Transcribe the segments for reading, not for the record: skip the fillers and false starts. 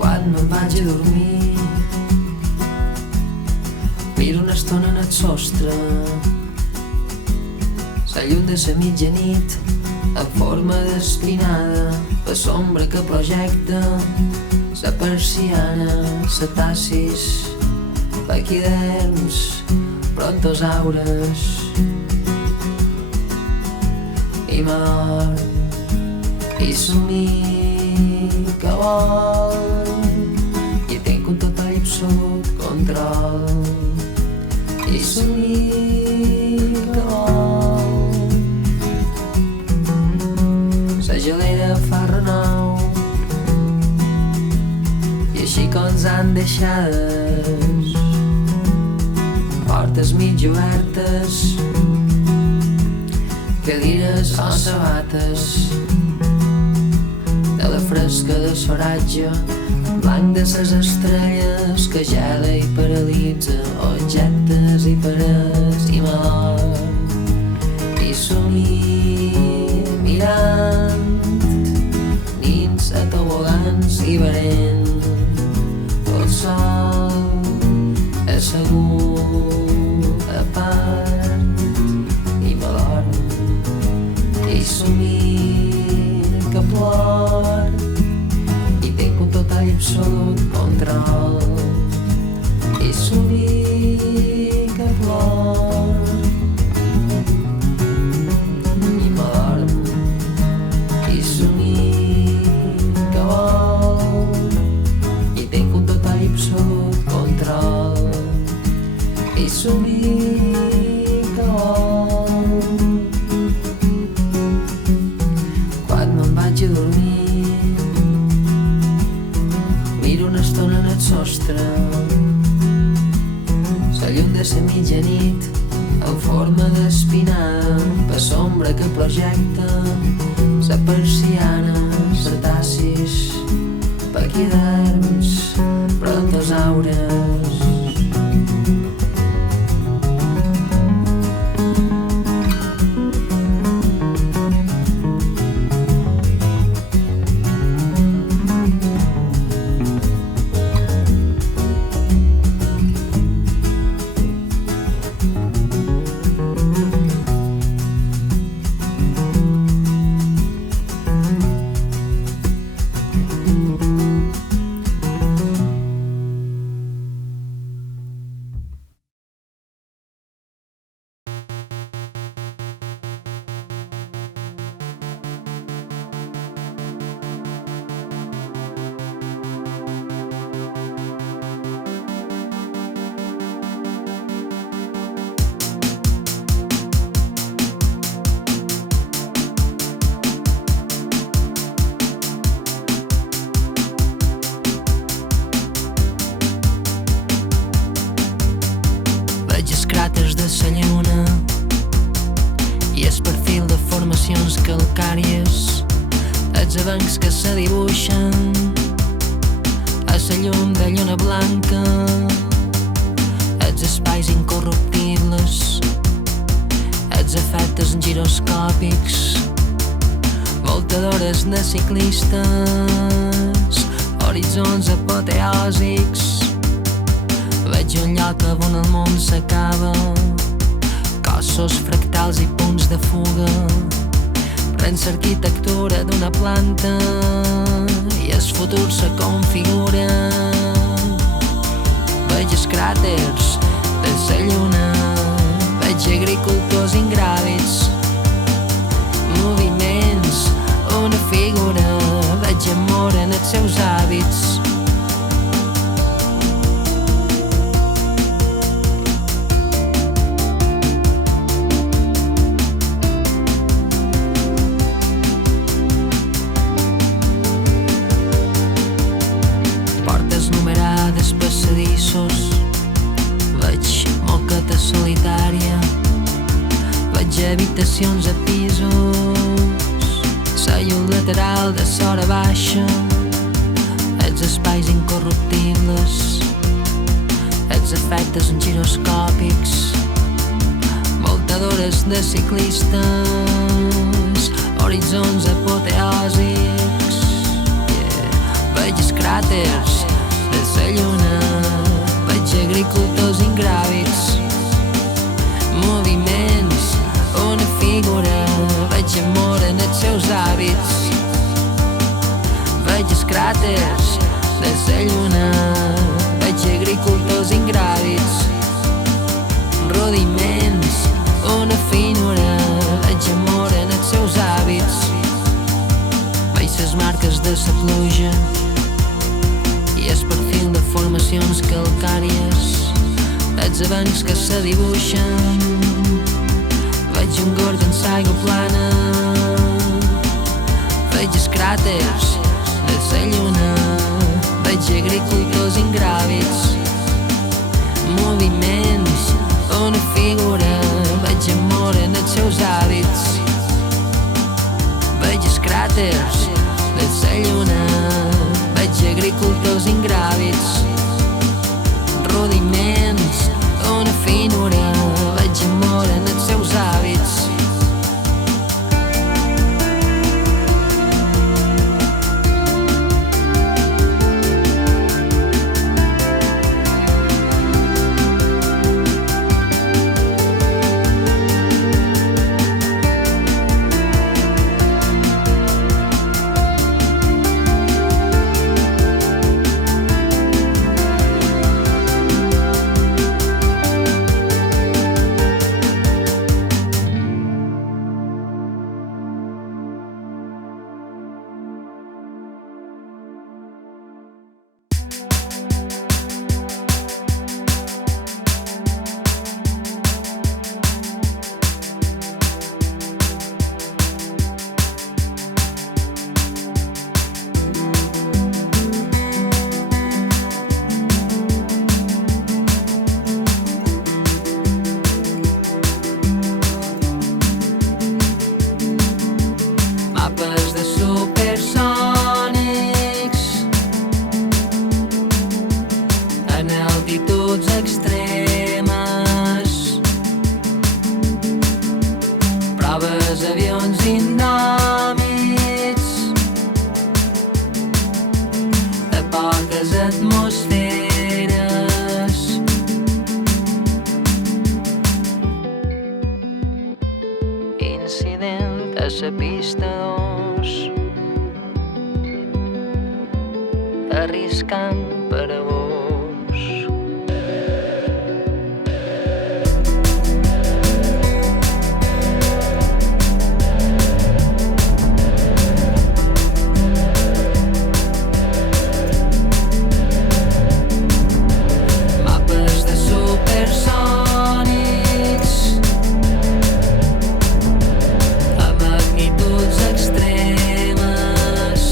Quan me'n vaig a dormir miro una estona en el sostre, la llum de la mitjanit en forma d'espinada, la sombra que projecta la persiana, la tassis, paquiderms, brontosaures i m'adorm i somni que vol i tinc un total i absolut control i somni que vol. La gelera fa renou i així com ens han deixades portes mig obertes, cadires o sabates de la fresca de l'oratge blanc de ses estrelles que gela i paralitza objectes i parets i m'adorm i somni mirant nins a tobogans i barent tot sol assegut a part i m'adorm i somni que plor i tinc un total i absolut control i somni que plor i m'adorm i somni que vol i tinc un total i absolut control i somni que vol. Quan me'n vaig a dormir miro una estona en el sostre, la llum de la mitjanit en forma d'espinada, la sombra que projecta la persiana, la tassis, paquiderms, brontosaures. Cràters de la lluna i el perfil de formacions calcàries, els avencs que se dibuixen a la llum de lluna blanca, els espais incorruptibles, els efectes giroscòpics, voltadores de ciclistes, horitzons apoteòsics. Veig un lloc on el món s'acaba, cossos fractals i punts de fuga, prens l'arquitectura d'una planta i el futur se configura. Veig els cràters de la lluna, veig agricultors ingràvids, moviments, una figura, veig amor en els seus hàbits. Habitacions a pisos, la llum lateral de sora baixa, els espais incorruptibles, els els efectes giroscòpics, voltadores de ciclistes, horitzons apoteòsics, veig els cràters de la lluna, veig agricultors ingràvids, moviments, una figura, veig amor en els seus hàbits, veig els cràters de la lluna, veig agricultors ingràvids, rudiments, una finura, veig amor en els seus hàbits, veig les marques de la pluja i el perfil de formacions calcàries, els avencs que se dibuixen, veig un gorg en l'aigua plana, veig els cràters de la lluna, veig agricultors ingràvids, moviments, una figura, veig amor en els seus hàbits, veig els cràters de la lluna, veig agricultors ingràvids, rudiments, una finura, veig amor en els seus hàbits. Mapes de supersònics en altituds extremes, proves avions indòmits de poques atmosferes, incident a la pista 2, arriscant per a vos. Mapes de supersònics a magnituds extremes,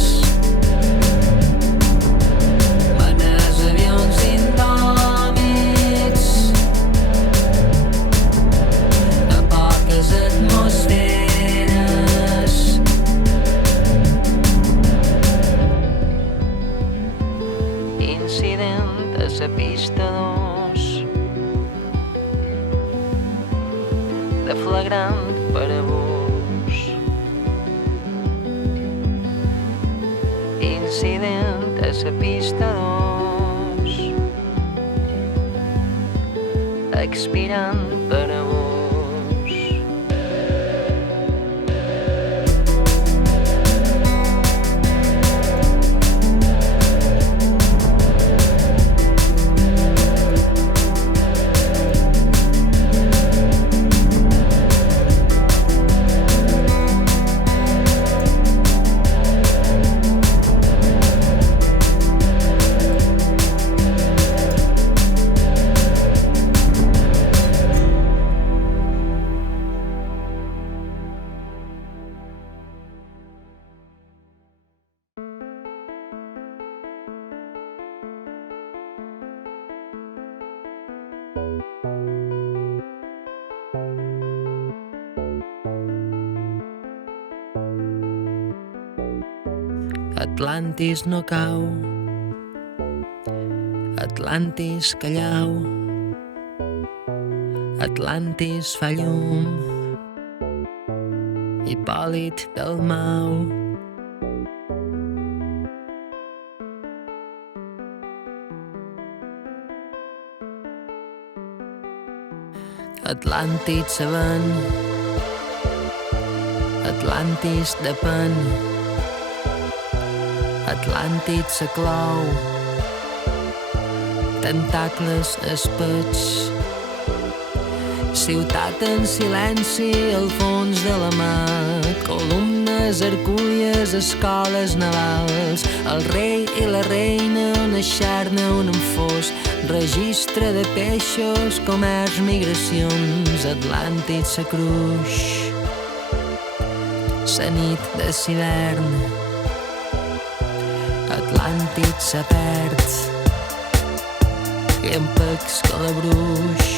manes avions indòmits a poques atmosferes, incident a la pista 2, de flagrant per a vos. Incident a la pista 2, expirant per a vos. Atlantis no cau, Atlantis callau. Atlantis fa llum, Hipòlit Dalmau. Atlàntid sabent, Atlantis depèn, Atlàntid se clou, tentacles espets, ciutat en silenci al fons de la mar, columnes hercúlies, escoles navals, el rei i la reina, una xarna, un enfós, registre de peixos, comerç, migracions, Atlàntid se cruix, la nit de l'hivern, Atlàntid se perd, llampecs com la bruix.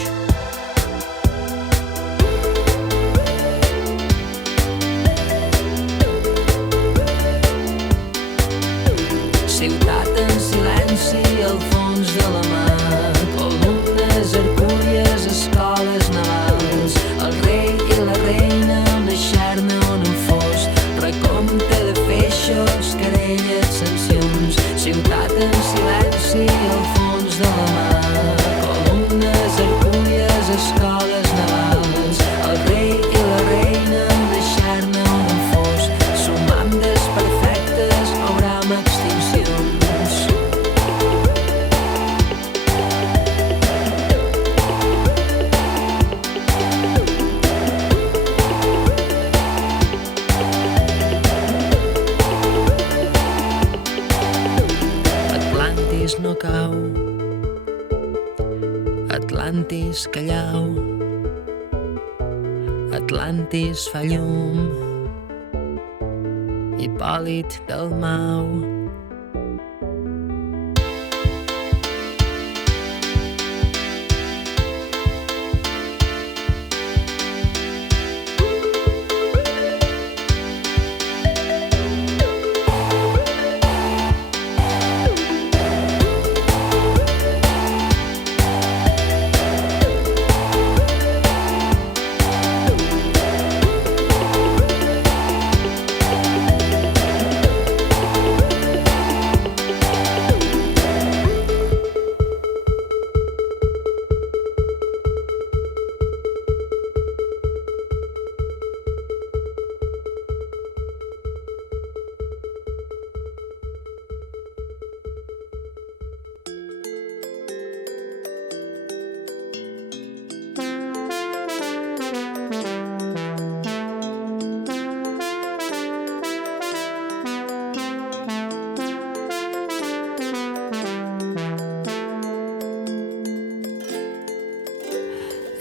Ciutat en silenci al fons de la mar, columnes hercúlies, escoles navals, el rei i la reina, una xarna on en fos, recompte de feixos, querelles, sancions. Ciutat en silenci al fons de la mar, columnes hercúlies, escoles navals, el rei i la reina, una xarna on en fos, sumam desperfectes, obram extincions. Atlantis no cau, Atlantis callau, Atlantis fa llum, Hipòlit Dalmau.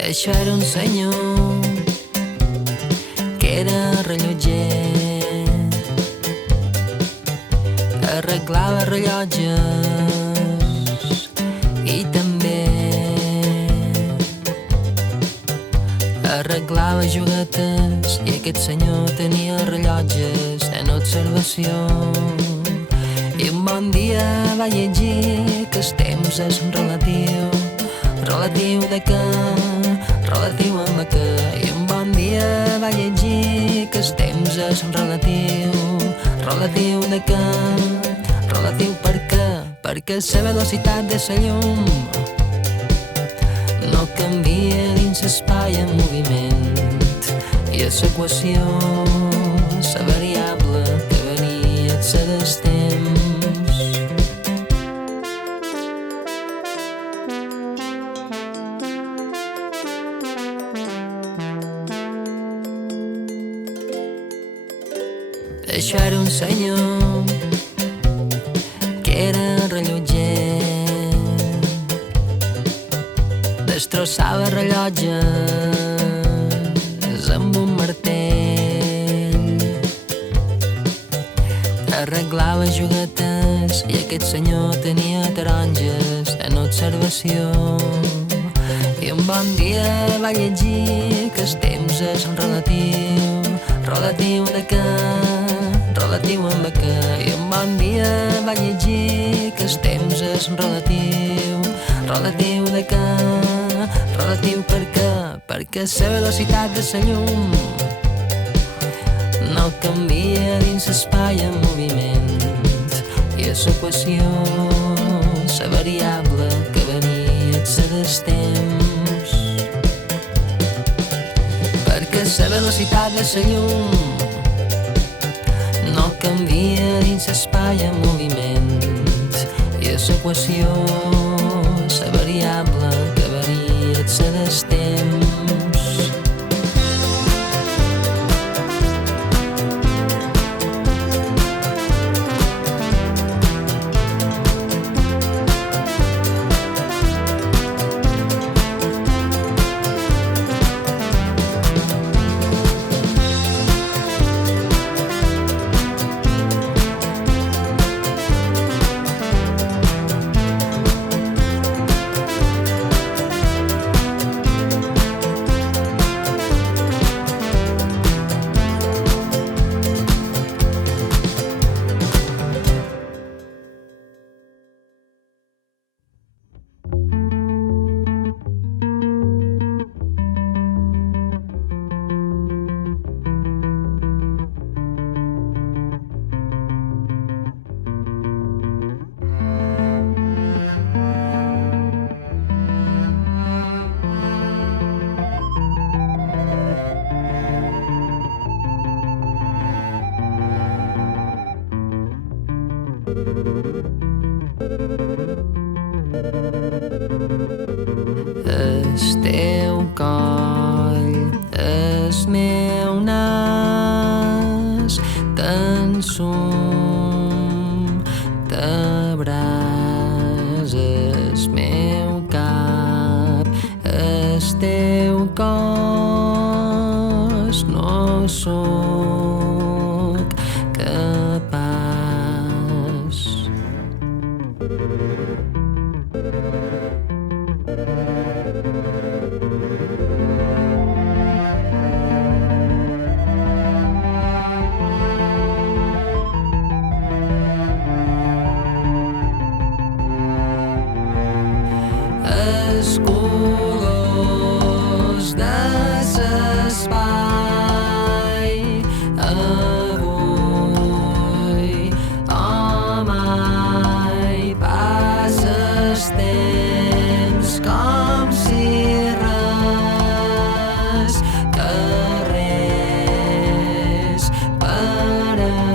Això era un senyor que era rellotger, arreglava rellotges i també arreglava juguetes, i aquest senyor tenia rellotges en observació. I un bon dia va llegir que el temps és relatiu, relatiu de què? Relatiu amb què? I un bon dia va llegir que el temps és relatiu, relatiu de què? Relatiu per què? Perquè la velocitat de la llum no canvia dins l'espai en moviment, i a l'equació la variable que varia és la del temps. Això era un senyor que era rellotger, destrossava rellotges amb un martell, arreglava juguetes, i aquest senyor tenia taronges en observació. I un bon dia va llegir que el temps és relatiu, relatiu de què? Relatiu amb què? I un bon dia va llegir que el temps és relatiu, relatiu de què? Relatiu per què? perquè la velocitat de la llum no canvia dins l'espai en moviment i a l'equació la variable que varia dels temps, perquè la velocitat de la llum no canvia dins l'espai en moviment i a l'equació la variable que varia dels temps. El teu coll, el meu nas, t'ensum, t'abràs, el meu cap, el teu cos, no sóc capaç. Els colors de l'espai avui o mai passa el temps com si res, carrers parats.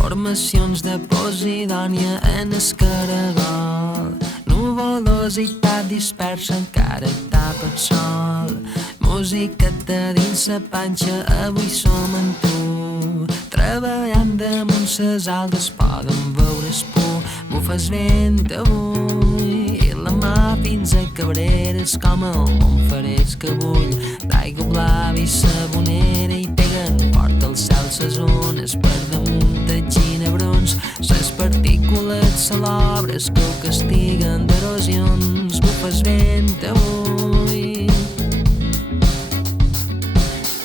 Formacions de Posidònia en el caragol, nuvolositat dispersa encara tapa el sol. Musiqueta dins la panxa, avui som amb tu, treballant damunt ses algues poden veure el por. Bufes vent avui i la mà fins a Cabreres, com el Montferès que bull d'aigua blava i sabonera, i peguen fort al cel ses ones per damunt de ginebrons. Ses partícules salobres que ho castiguen d'erosions. Bufes vent avui.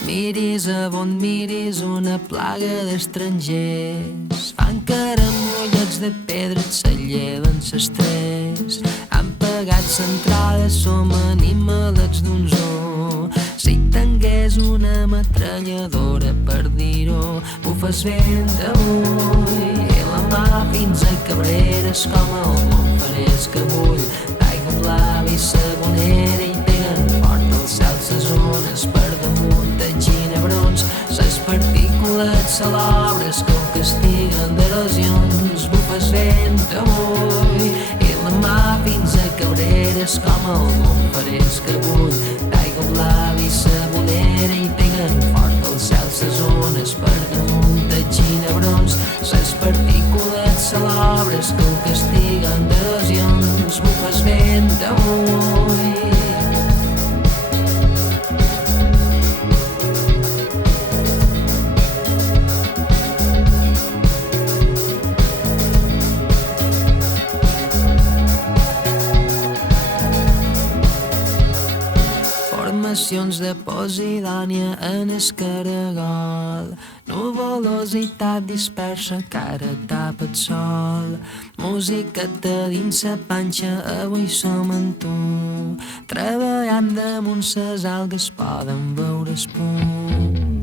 Miris a on miris, una plaga d'estrangers fan caramullets de pedra, et s'alleven ses tres. Han pagat l'entrada, som animalets d'un zoo. Si tingués una metralladora per dir-ho, bufes vent avui i la mà fins a Cabreres, com el Montferès que bull d'aigua blava i sabonera, i peguen fort al cel ses ones per gens que bull d'aigua blava i sabonera i peguen fort al cel ses ones per damunt dels ginebrons, ses partícules salobres que ho castiguen d'erosions, bufes vent amunt. Formacions de Posidònia en el caragol, nuvolositat dispersa cara tapa el sol, música de dins sa panxa, avui som amb tu, treballant damunt ses algues poden veure el punt.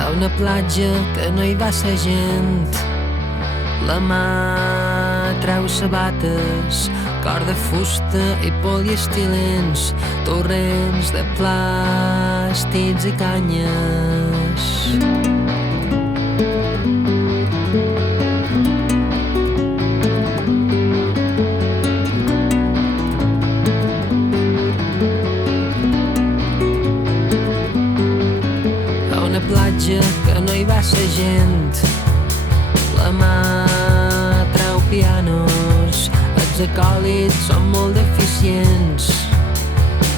A una platja que no hi va ser gent, la mà treu sabates, cor de fusta i poliestilens, torrents de plàstics i canyes. Que no hi va ser gent, la mà treu pianos, els acòlits són molt deficients,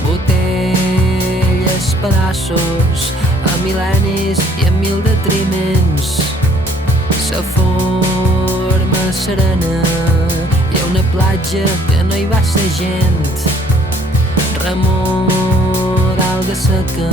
botelles, pedaços, a mil·lennis i a mil detriments. Sa forma serena, hi ha una platja que no hi va ser gent, remor d'alga seca.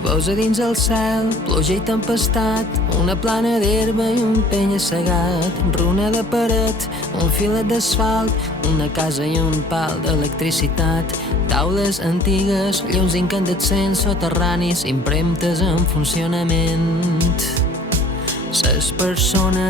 Veus a dins el cel, pluja i tempestat, una plana d'herba i un penya-segat, runa de paret, un filet d'asfalt, una casa i un pal d'electricitat, taules antigues, llums incandescents soterranis, impremtes en funcionament. Ses persones,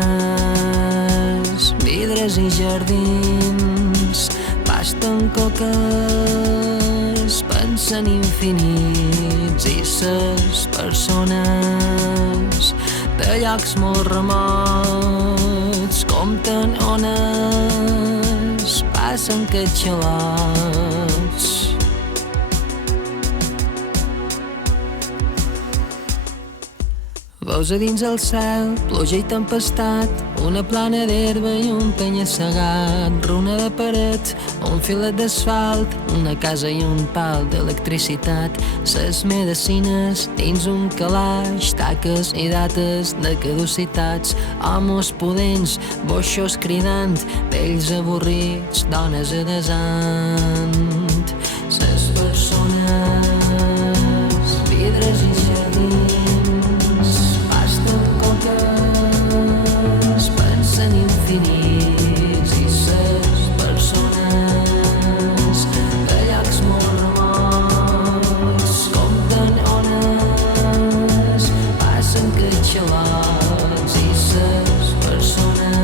vidres i jardins, pasten coques, pensen infinits i ses persones de llocs molt remots compten ones, passen catxalots. Veus a dins el cel, pluja i tempestat, una plana d'herba i un penya-segat, runa de paret, un filet d'asfalt, una casa i un pal d'electricitat, ses medecines dins un calaix, taques i dates de caducitats, homes pudents, boixos cridant, vells avorrits, dones a desant. Ses persones, vidres i jardins, infinits i ses persones de llocs molt remots compten ones, passen catxalots i ses persones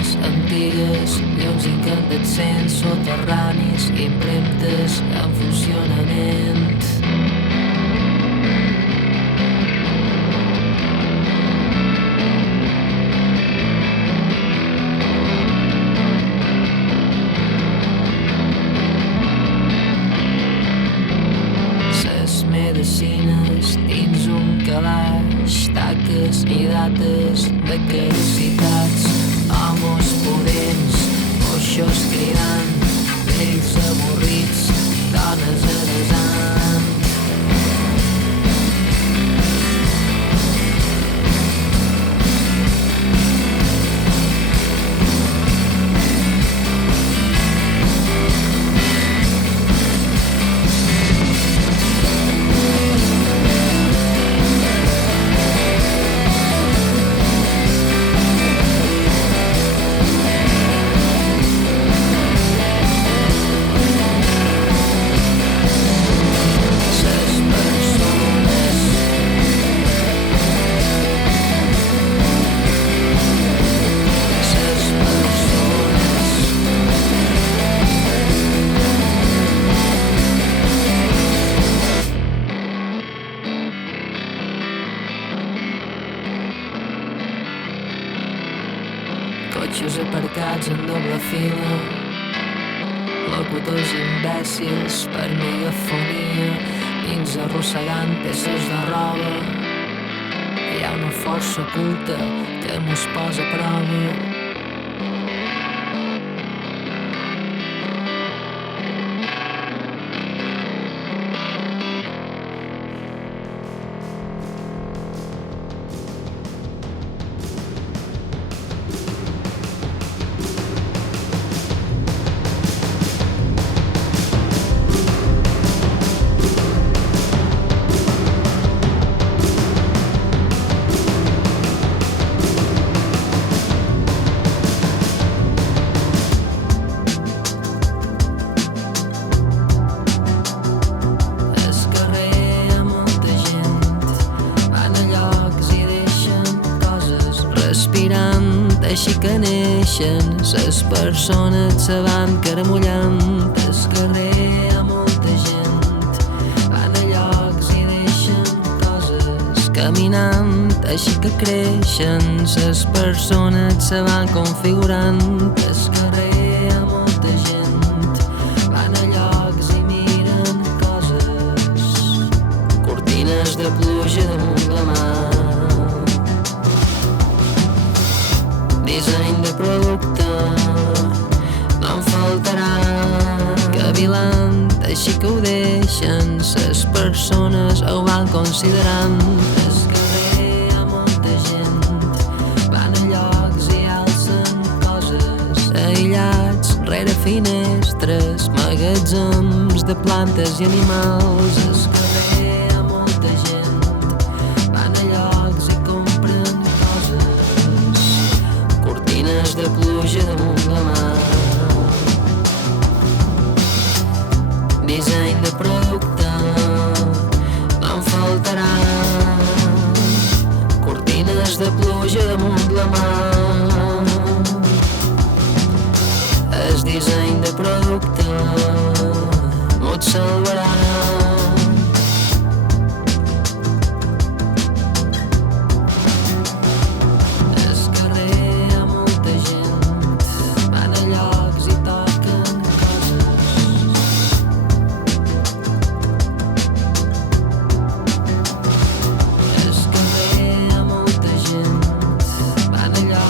cases antigues, llums incandescents soterranis, impremtes en funcionament. Medicines dins un calaix, taques i dates de caducitats, homes pudents, moixos cridant, vells avorrits, dones aresant. Cotxes aparcats en doble fila, locutors imbècils per megafonia, dins arrossegant peces de roba. Hi ha una força oculta que mos posa a prova. Així que neixen ses persones se van caramullant. Al carrer hi ha molta gent, van a llocs i deixen coses caminant. Així que creixen ses persones se van configurant. Al carrer hi ha molta gent, van a llocs i miren coses, cortines de pluja damunt la mà. Disseny de producte, no en faltarà, cavilant, així que ho deixen, ses persones ho van considerant. Al carrer hi ha molta gent, van a llocs i alcen coses, aïllats, rere finestres, magatzems de plantes i animals. Al carrer hi ha molta gent, van a llocs i compren coses, cortines de pluja damunt la mà. Disseny de producte, no en faltarà, cortines de pluja damunt la mà. El disseny de producte no et salvarà. Van a llocs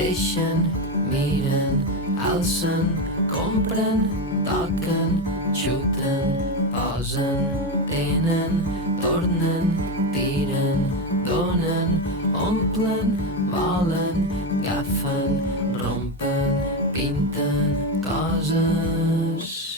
deixen, miren, alcen, compren, toquen, xuten, posen, tenen, tornen, tiren, donen, omplen, volen, agafen, rompen, pinten coses.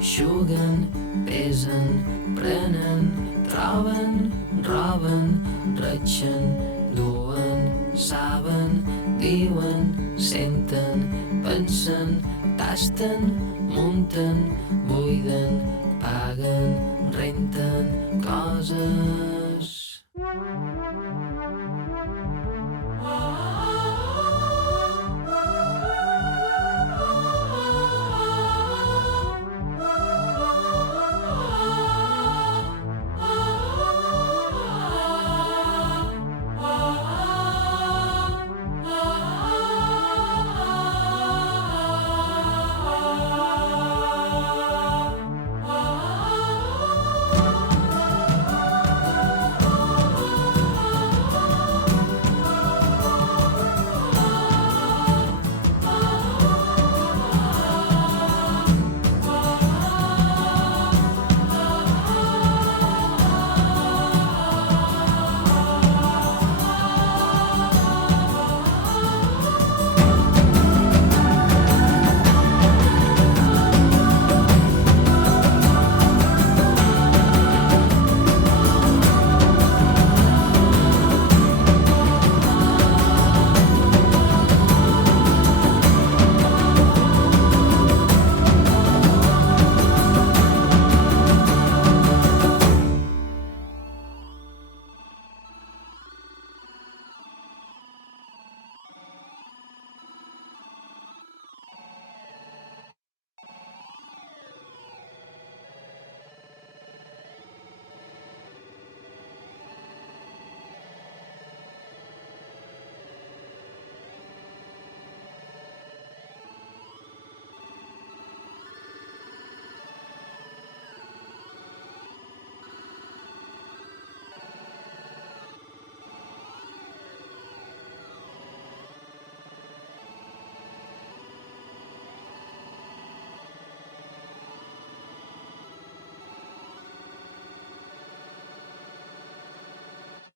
Eixuguen, pesen, prenen, troben, roben, ratxen, duen, saben, diuen, senten, pensen, tasten, munten, buiden, paguen, renten coses.